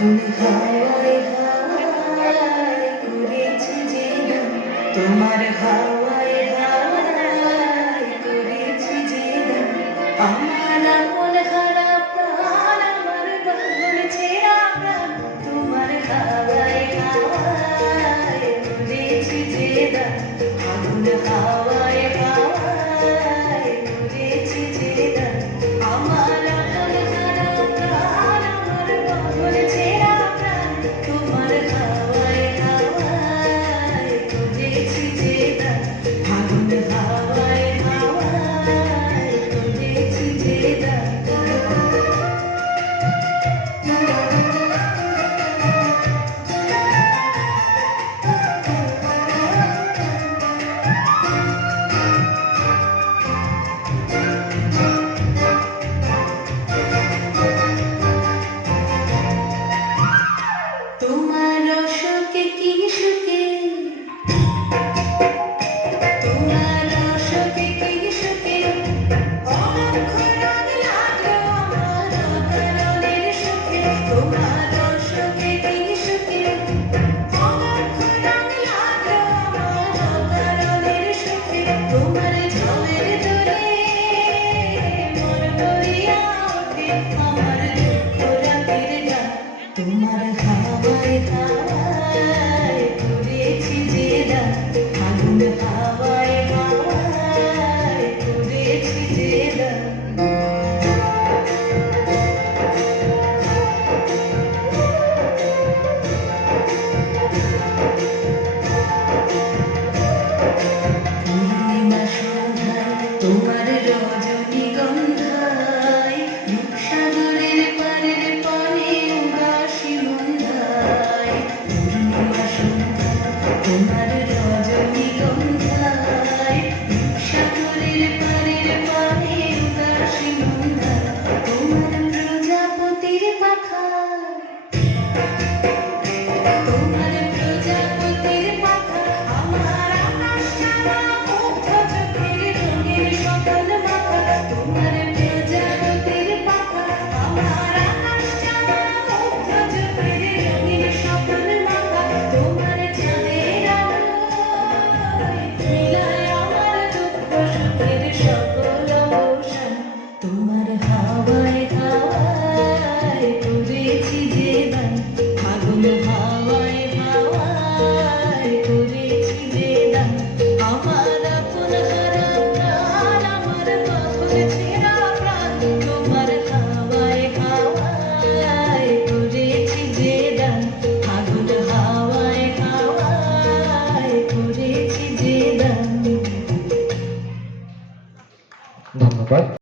আগুন হাওয়ায় হাওয়ায় করেছি যে দান, তোমার হাওয়ায় হাওয়ায় করেছি যে দান। আমার আপন হারা প্রাণ, আমার বাঁধন ছেঁড়া প্রাণ, তোমার হাওয়ায় হাওয়ায় করেছি যে দান। আগুন হাওয়ায় হাওয়ায় করেছি যে দান। আমার আপন হারা প্রাণ, আমার বাঁধন ছেঁড়া প্রাণ, তোমার হাওয়ায় হাওয়ায় করেছি যে দান। আগুন হাওয়ায় হাওয়ায় করেছি যে দান। তোমার সুখে কি সুখে, তোমার সুখে কি সুখে, অনক্ষরণ লাগলো আমার অকারণের সুখে। তোমার সুখে কি সুখে, অনক্ষরণ লাগলো আমার অকারণের সুখে। তোমার ঝড়ের দোলে মন ভরিয়া ওঠে আমার দুঃখ রাতের গান। তোমার হাওয়ায় হাওয়ায় করেছি যে দান। আগুন হাওয়ায় হাওয়ায় করেছি যে দান। পূর্ণিমা সন্ধ্যায় তোমার রজনীগন্ধায়, রূপসাগরের পারের পানে উদাসী মন্ধায়। পূর্ণিমা সন্ধ্যায় তোমার রজনীগন্ধায়, রূপসাগরের পারের পানে উদাসী মন্ধায়। তোমার প্রজাপতির পাখা, তোমার প্রজাপতির পাখা, আমার আকাশ ছাড়া মুগ্ধ চোখের রঙের সকল মাখা। তোমার প্রজাপতির পাখা, আমার আকাশ ছাড়া মুগ্ধ চোখের রঙের সকল মাখা। তোমার চাঁদের আলোয় মিলায় আমার দুঃখ সুখের সকল অবসান। তোমার হাওয়ায় হাওয়ায় করেছি যে দান। আগুন হাওয়ায় হাওয়ায় করেছি যে দান। আমার আপন হারা প্রাণ, আমার বাঁধন ছেঁড়া প্রাণ, তোমার হাওয়ায় হাওয়ায় করেছি যে দান। আগুন হাওয়ায় হাওয়ায় করেছি যে দান। ধন্যবাদ।